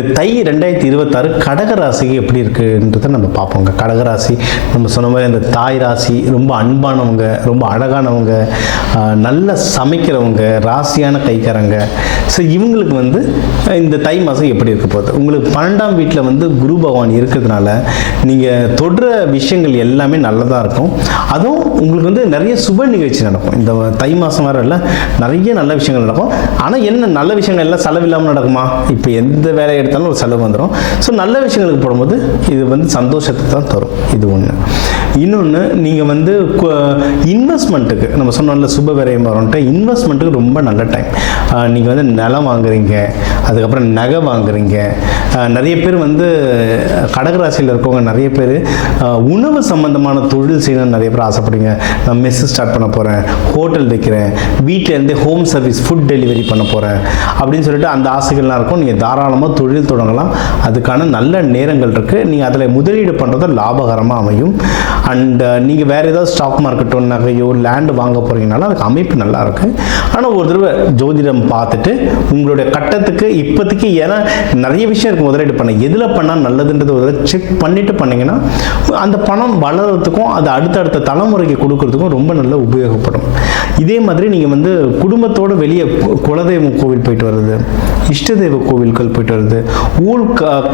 இந்த தை ரெண்டாயிரத்தி இருபத்தாறு கடகராசிக்கு எப்படி இருக்குன்றதை நம்ம பார்ப்போங்க. கடகராசி நம்ம சொன்ன மாதிரி அந்த தாய் ராசி ரொம்ப அன்பானவங்க ரொம்ப அழகானவங்க நல்லா சமைக்கிறவங்க ராசியான கைக்காரங்க. ஸோ இவங்களுக்கு வந்து இந்த தை மாதம் எப்படி இருக்க போகுது? உங்களுக்கு பன்னெண்டாம் வீட்டில் வந்து குரு பகவான் இருக்கிறதுனால நீங்கள் தொடுற விஷயங்கள் எல்லாமே நல்லதாக இருக்கும். அதுவும் உங்களுக்கு வந்து நிறைய சுப நிகழ்ச்சி நடக்கும். இந்த தை மாதம் வர எல்லாம் நிறைய நல்ல விஷயங்கள் நடக்கும். ஆனால் என்ன நல்ல விஷயங்கள் எல்லாம் செலவில்லாமல் நடக்குமா? இப்போ எந்த வேலையை எடுத்தாலும் ஒரு செலவு வந்துடும் ஸோ நல்ல விஷயங்களுக்கு போடும்போது இது வந்து சந்தோஷத்தை தான் தரும். இது ஒன்று இன்னொன்று நீங்கள் வந்து இன்வெஸ்ட்மெண்ட்டுக்கு நம்ம சொன்னோம்ல சுப விரயம் வரோன்ட்டு இன்வெஸ்ட்மெண்ட்டுக்கு ரொம்ப நல்ல டைம் நீங்கள் வந்து நிலம் வாங்குறீங்க அதுக்கப்புறம் நகை வாங்குறீங்க. நிறைய பேர் வந்து கடகராசியில் இருக்கவங்க நிறைய பேர் உணவு சம்மந்தமான தொழில் செய்யணும்னு நிறைய பேர் ஆசைப்படுங்க நான் மெஸ்ஸு ஸ்டார்ட் பண்ண போகிறேன் ஹோட்டல் வைக்கிறேன் வீட்டிலேருந்தே ஹோம் சர்வீஸ் ஃபுட் டெலிவரி பண்ண போகிறேன் அப்படின்னு சொல்லிட்டு அந்த ஆசைகள்லாம் இருக்கும். நீங்கள் தாராளமாக தொழில் தொடங்கலாம். அதுக்கான நல்ல நேரங்கள் இருக்குது நீங்கள் அதில் முதலீடு பண்ணுறது லாபகரமாக அமையும். அண்ட் நீங்கள் வேறு ஏதாவது ஸ்டாக் மார்க்கெட்டோ நகையோ லேண்டு வாங்க போகிறீங்கனாலும் அதுக்கு அமைப்பு நல்லாயிருக்கு ஆனால் ஒரு தடவை ஜோதிடம் பார்த்துட்டு உங்களுடைய கட்டத்துக்கு இப்போதைக்கு ஏன்னா நிறைய விஷயம் இருக்குது முதலீடு பண்ண. எதில் பண்ணால் நல்லதுன்றது ஒரு செக் பண்ணிட்டு பண்ணிங்கன்னா அந்த பணம் வளர்கிறதுக்கும் அது அடுத்தடுத்த தலைமுறைக்கு கொடுக்கறதுக்கும் ரொம்ப நல்ல உபயோகப்படும். இதே மாதிரி நீங்கள் வந்து குடும்பத்தோடு வெளியே குலதெய்வம் கோவில் போயிட்டு வர்றது இஷ்ட தெய்வ கோவில்கள் போயிட்டு வர்றது ஊர்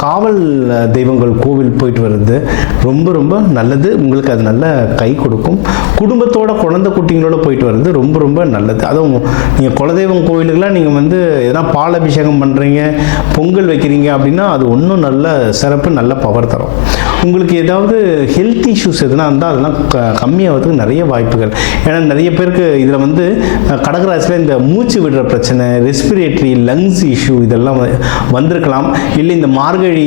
காவல் தெய்வங்கள் கோவில் போயிட்டு வர்றது ரொம்ப ரொம்ப நல்லது. உங்களுக்கு அது நல்ல கை கொடுக்கும். குடும்பத்தோட குழந்தை குட்டிங்களோட போயிட்டு வர்றது ரொம்ப ரொம்ப நல்லது. அதுவும் நீங்கள் குலதெய்வம் கோவிலுக்கெல்லாம் நீங்கள் வந்து எதனா பால் அபிஷேகம் பண்ணுறீங்க பொங்கல் வைக்கிறீங்க அப்படின்னா அது ஒன்றும் நல்ல சிறப்பு நல்ல பவர் தரும். உங்களுக்கு ஏதாவது ஹெல்த் இஷ்யூஸ் எதுனா இருந்தால் அதெல்லாம் க கம்மியாகிறதுக்கு நிறைய வாய்ப்புகள். ஏன்னா நிறைய பேருக்கு இதில் வந்து கடகராசியில் இந்த மூச்சு விடுற பிரச்சனை ரெஸ்பிரேட்டரி லங்ஸ் இஷ்யூ இதெல்லாம் வந்திருக்கலாம். இல்லை இந்த மார்கழி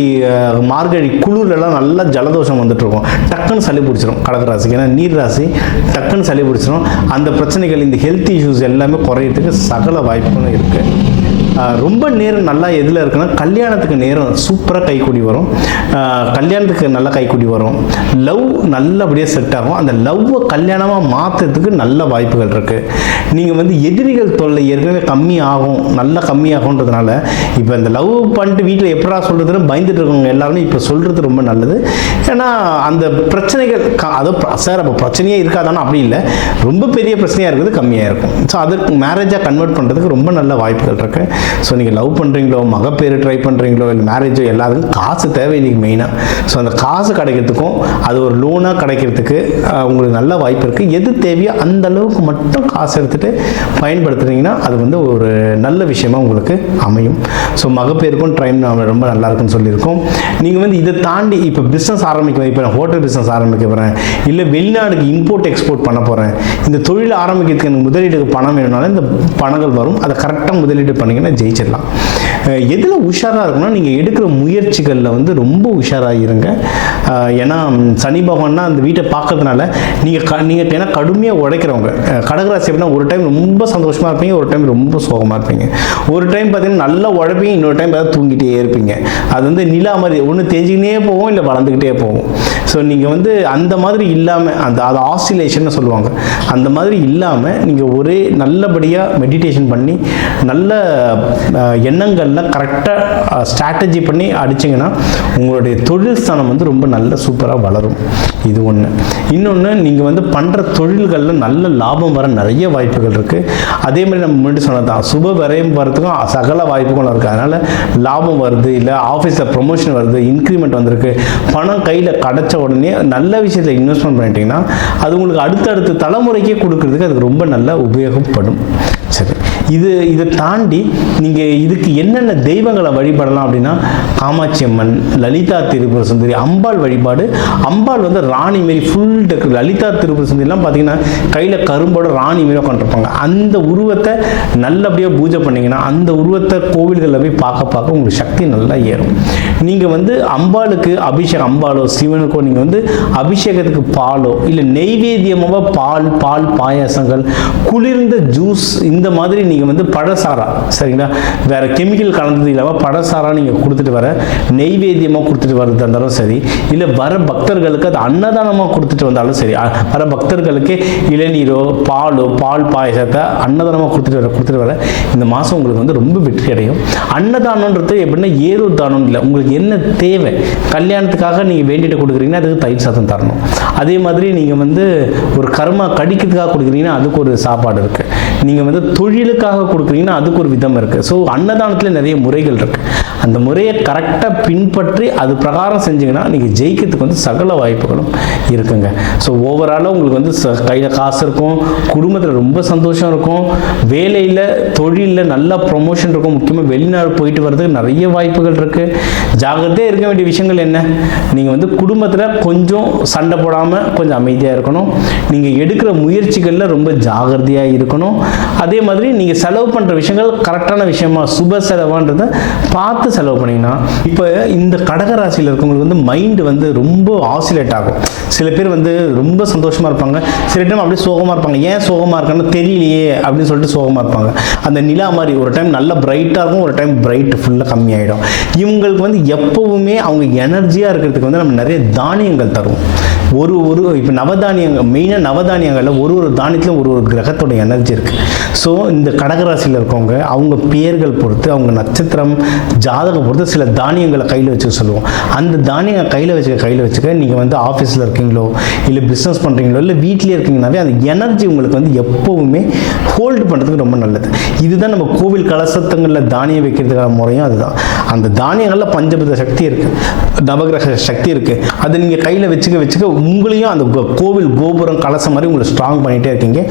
மார்கழி குளிரெல்லாம் நல்லா ஜலதோஷம் வந்துட்டுருக்கும். டக்குன்னு சளி பிடிச்சிரும் கடகராசிக்கு. ஏன்னா நீர் ராசி டக்குன்னு சளி பிடிச்சிரும். அந்த பிரச்சனைகள் இந்த ஹெல்த் இஷ்யூஸ் எல்லாமே குறையிறதுக்கு சகல வாய்ப்புகளும் இருக்குது ரொம்ப நேரம் நல்லா எதில் இருக்குன்னா கல்யாணத்துக்கு நேரம் சூப்பராக கைக்கூடி வரும். கல்யாணத்துக்கு நல்லா கைக்கூடி வரும். லவ் நல்லபடியாக செட் ஆகும். அந்த லவ்வை கல்யாணமாக மாற்றுறதுக்கு நல்ல வாய்ப்புகள் இருக்குது நீங்கள் வந்து எதிரிகள் தொல்லை ஏற்கனவே கம்மி ஆகும். நல்லா கம்மி ஆகுன்றதுனால இப்போ இந்த லவ் பண்ணிட்டு வீட்டில் எப்படா சொல்கிறதுன்னு பயந்துட்டு இருக்கவங்க எல்லாருமே இப்போ சொல்கிறது ரொம்ப நல்லது. ஏன்னா அந்த பிரச்சனைகள் க- அதோ சார் அப்போ பிரச்சனையே இருக்காதானா அப்படி இல்லை. ரொம்ப பெரிய பிரச்சனையாக இருக்குது கம்மியாக இருக்கும். ஸோ அதுக்கு மேரேஜாக கன்வெர்ட் பண்ணுறதுக்கு ரொம்ப நல்ல வாய்ப்புகள் இருக்குது ஸோ நீங்கள் லவ் பண்ணுறீங்களோ மகப்பேறு ட்ரை பண்ணுறீங்களோ இல்லை மேரேஜோ எல்லாத்துக்கும் காசு தேவை இன்றைக்கி மெயினாக ஸோ அந்த காசு கிடைக்கிறதுக்கும் அது ஒரு லோனாக கிடைக்கிறதுக்கு உங்களுக்கு நல்ல வாய்ப்பு இருக்குது எது தேவையோ அந்த அளவுக்கு மட்டும் காசு எடுத்துகிட்டு பயன்படுத்துனீங்கன்னா அது வந்து ஒரு நல்ல விஷயமாக உங்களுக்கு அமையும். ஸோ மகப்பேருக்கும் ட்ரைன் ரொம்ப நல்லா இருக்குன்னு சொல்லியிருக்கோம். நீங்கள் வந்து இதை தாண்டி இப்போ பிஸ்னஸ் ஆரம்பிக்க இப்போ நான் ஹோட்டல் பிஸ்னஸ் ஆரம்பிக்க போகிறேன் இல்லை வெளிநாடுக்கு இம்போர்ட் எக்ஸ்போர்ட் பண்ண போகிறேன் இந்த தொழில் ஆரம்பிக்கிறதுக்கு எனக்கு முதலீடுக்கு பணம் வேணும்னாலும் இந்த பணங்கள் வரும். அதை கரெக்டாக முதலீடு பண்ணிங்கன்னா ஜெயிச்சிடலாம். எதில் உஷாராக இருக்குன்னா நீங்கள் எடுக்கிற முயற்சிகளில் வந்து ரொம்ப உஷாராக இருங்க. ஏன்னா சனி பகவான்னா அந்த வீட்டை பார்க்கறதுனால நீங்கள் க நீங்கள் ஏன்னா கடுமையாக உழைக்கிறவங்க கடகராசி அப்படின்னா ஒரு டைம் ரொம்ப சந்தோஷமாக இருப்பீங்க ஒரு டைம் ரொம்ப சோகமாக இருப்பீங்க. ஒரு டைம் பார்த்தீங்கன்னா நல்லா உழைப்பீங்க இன்னொரு டைம் பார்த்தா தூங்கிட்டே இருப்பீங்க. அது வந்து நிலா மாதிரி ஒன்று தேஞ்சிக்கினே போவோம் இல்லை வளர்ந்துக்கிட்டே போகும். ஸோ நீங்கள் வந்து அந்த மாதிரி இல்லாமல் அந்த அது ஆசிலேஷன் சொல்லுவாங்க. அந்த மாதிரி இல்லாமல் நீங்கள் ஒரே நல்லபடியாக மெடிடேஷன் பண்ணி நல்ல எண்ணங்களில் எண்ணங்கள்லாம் கரெக்டாக ஸ்ட்ராட்டஜி பண்ணி அடிச்சிங்கன்னா உங்களுடைய தொழில் ஸ்தானம் வந்து ரொம்ப நல்ல சூப்பராக வளரும். இது ஒன்று இன்னொன்று நீங்கள் வந்து பண்ணுற தொழில்களில் நல்ல லாபம் வர நிறைய வாய்ப்புகள் இருக்குது அதே மாதிரி நம்ம முன்னாடி சொன்னது தான் சுப விரயம் வரதுக்கும் சகல வாய்ப்புகளும் இருக்குது அதனால் லாபம் வருது இல்லை ஆஃபீஸில் ப்ரொமோஷன் வருது இன்க்ரிமெண்ட் வந்திருக்கு. பணம் கையில் கிடைச்ச உடனே நல்ல விஷயத்தில் இன்வெஸ்ட்மெண்ட் பண்ணிட்டீங்கன்னா அது உங்களுக்கு அடுத்தடுத்த தலைமுறைக்கே கொடுக்கறதுக்கு அதுக்கு ரொம்ப நல்ல உபயோகப்படும். சரி. இது இதை தாண்டி நீங்கள் இதுக்கு என்னென்ன தெய்வங்களை வழிபடலாம் அப்படின்னா காமாட்சி அம்மன் லலிதா திருப்புர சுந்தரி அம்பாள் வழிபாடு. அம்பாள் வந்து ராணி மாரி ஃபுல் டெக்கு லலிதா திருப்புர சுந்தரிலாம் பார்த்தீங்கன்னா கையில் கரும்போட ராணி மாரி உட்காந்துருப்பாங்க அந்த உருவத்தை நல்லபடியாக பூஜை பண்ணிங்கன்னா அந்த உருவத்தை கோவில்களில் போய் பார்க்க பார்க்க உங்களுக்கு சக்தி நல்லா ஏறும். நீங்கள் வந்து அம்பாளுக்கு அபிஷேகம் அம்பாளோ சிவனுக்கோ நீங்கள் வந்து அபிஷேகத்துக்கு பாலோ இல்லை நெய்வேத்தியமாக பால் பால் பாயாசங்கள் குளிர்ந்த ஜூஸ் இந்த மாதிரி நீங்கள் வந்து பழசாரா சரிங்களா? பார்த்தீங்கன்னா வேறு கெமிக்கல் கலந்தது இல்லாமல் படசாராக நீங்கள் கொடுத்துட்டு வர நெய்வேத்தியமாக கொடுத்துட்டு வரதா இருந்தாலும் சரி இல்லை வர பக்தர்களுக்கு அது அன்னதானமாக கொடுத்துட்டு வந்தாலும் சரி வர பக்தர்களுக்கு இளநீரோ பாலோ பால் பாயசத்தை அன்னதானமாக கொடுத்துட்டு வர கொடுத்துட்டு வர இந்த மாதம் உங்களுக்கு வந்து ரொம்ப வெற்றி அடையும். அன்னதானன்றது எப்படின்னா ஏதோ தானம் இல்லை உங்களுக்கு என்ன தேவை கல்யாணத்துக்காக நீங்கள் வேண்டிட்டு கொடுக்குறீங்கன்னா அதுக்கு தயிர் சாதம் தரணும். அதே மாதிரி நீங்கள் வந்து ஒரு கர்மா கடிக்கிறதுக்காக கொடுக்குறீங்கன்னா அதுக்கு ஒரு சாப்பாடு இருக்குது நீங்கள் வந்து தொழிலுக்காக கொடுக்குறீங்கன்னா அதுக்கு ஒரு விதம் இருக்குது ஸோ அன்னதானத்தில் நிறைய முறைகள் இருக்குது அந்த முறையை கரெக்டாக பின்பற்றி அது பிரகாரம் செஞ்சீங்கன்னா நீங்கள் ஜெயிக்கிறதுக்கு வந்து சகல வாய்ப்புகளும் இருக்குங்க. ஸோ ஓவராலாக உங்களுக்கு வந்து ச கையில் காசு இருக்கும் குடும்பத்தில் ரொம்ப சந்தோஷம் இருக்கும் வேலையில் தொழிலில் நல்ல ப்ரொமோஷன் இருக்கும் முக்கியமாக வெளிநாடு போயிட்டு வர்றதுக்கு நிறைய வாய்ப்புகள் இருக்குது ஜாகிரதையாக இருக்க வேண்டிய விஷயங்கள் என்ன? நீங்கள் வந்து குடும்பத்தில் கொஞ்சம் சண்டை போடாமல் கொஞ்சம் அமைதியாக இருக்கணும். நீங்கள் எடுக்கிற முயற்சிகளில் ரொம்ப ஜாகிரதையாக இருக்கணும். அதே மாதிரி நீங்கள் செலவு பண்ணுற விஷயங்கள் கரெக்டான விஷயமா சுப செலவான்றதை பார்த்து செலவு பண்ணிங்கன்னா இப்போ இந்த கடகராசியில் இருக்கவங்களுக்கு வந்து மைண்டு வந்து ரொம்ப ஆசிலேட் ஆகும். சில பேர் வந்து ரொம்ப சந்தோஷமாக இருப்பாங்க. சில டைம் அப்படியே சோகமாக இருப்பாங்க. ஏன் சோகமாக இருக்கான்னு தெரியலையே அப்படின்னு சொல்லிட்டு சோகமாக இருப்பாங்க. அந்த நிலா மாதிரி ஒரு டைம் நல்லா பிரைட்டாக இருக்கும் ஒரு டைம் பிரைட் ஃபுல்லாக கம்மியாயிடும். இவங்களுக்கு வந்து எப்போவுமே அவங்க எனர்ஜியாக இருக்கிறதுக்கு வந்து நம்ம நிறைய தானியங்கள் தருவோம். ஒரு ஒரு இப்போ நவதானியங்கள் மெயினாக நவதானியங்களில் ஒரு ஒரு தானியத்திலும் ஒரு ஒரு கிரகத்தோட எனர்ஜி இருக்குது ஸோ இந்த கடகராசியில் இருக்கவங்க அவங்க பேர்கள் பொறுத்து அவங்க நட்சத்திரம் ஜாதகம் பொறுத்து சில தானியங்களை கையில் வச்சுக்க சொல்லுவோம். அந்த தானியங்களை கையில் வச்சுக்க கையில் வச்சுக்க நீங்கள் வந்து ஆஃபீஸில் இருக்கீங்களோ இல்லை பிஸ்னஸ் பண்ணுறீங்களோ இல்லை வீட்டிலே இருக்கீங்கனாவே அந்த எனர்ஜி உங்களுக்கு வந்து எப்போவுமே ஹோல்டு பண்ணுறதுக்கு ரொம்ப நல்லது. இதுதான் நம்ம கோவில் கலசத்தங்களில் தானியம் வைக்கிறதுக்கான முறையும் அதுதான். அந்த தானியங்களில் பஞ்சபத சக்தி இருக்குது நவகிரக சக்தி இருக்குது அதை நீங்கள் கையில் வச்சுக்க வச்சுக்க உங்களையும் அந்த கோவில் கோபுரம் கலசம் மாதிரி உங்களை ஸ்ட்ராங் பண்ணிகிட்டே இருக்கீங்க.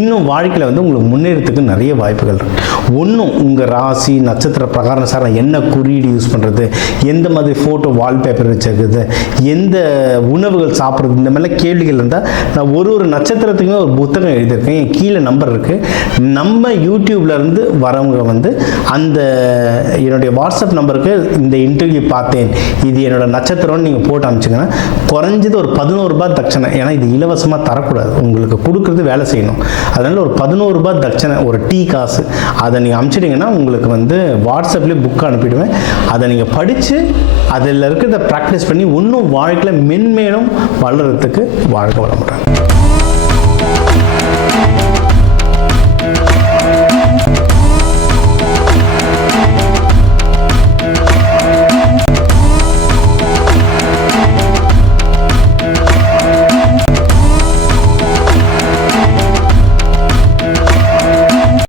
இன்னும் வாழ்க்கையில் வந்து உங்களுக்கு முன்னேறத்துக்கு நிறைய வாய்ப்புகள் இருக்கு. ஒன்றும் உங்கள் ராசி நட்சத்திர பிரகாரம் சார் என்ன குறியீடு யூஸ் பண்ணுறது எந்த மாதிரி ஃபோட்டோ வால்பேப்பர் வச்சிருக்குது எந்த உணவுகள் சாப்பிட்றது இந்த மாதிரிலாம் கேள்விகள் இருந்தால் நான் ஒரு ஒரு நட்சத்திரத்துக்குமே ஒரு புத்தகம் எழுதியிருக்கேன். என் கீழே நம்பர் இருக்குது நம்ம யூடியூப்லேருந்து வரவங்க வந்து அந்த என்னுடைய வாட்ஸ்அப் நம்பருக்கு இந்த இன்டர்வியூ பார்த்தேன். இது என்னோடய நட்சத்திரம்னு நீங்கள் போட்டு அனுப்பிச்சிங்கன்னா குறைஞ்சது ஒரு பதினோரு ரூபாய் தட்சணை. ஏன்னா இது இலவசமாக தரக்கூடாது. உங்களுக்கு கொடுக்குறது வேலை செய்யணும். அதனால் ஒரு பதினோரு ரூபாய் தட்சணை ஒரு டீ காசு அதை நீங்கள் அனுப்பிச்சிட்டிங்கன்னா உங்களுக்கு வந்து வாட்ஸ்அப்லேயே புக் அனுப்பிடுவேன். அதை நீங்கள் படித்து அதில் இருக்கிறத ப்ராக்டிஸ் பண்ணி இன்னும் வாழ்க்கையில் மென்மேலும் வளர்கிறதுக்கு வாழ்க்கை வளமுடன்.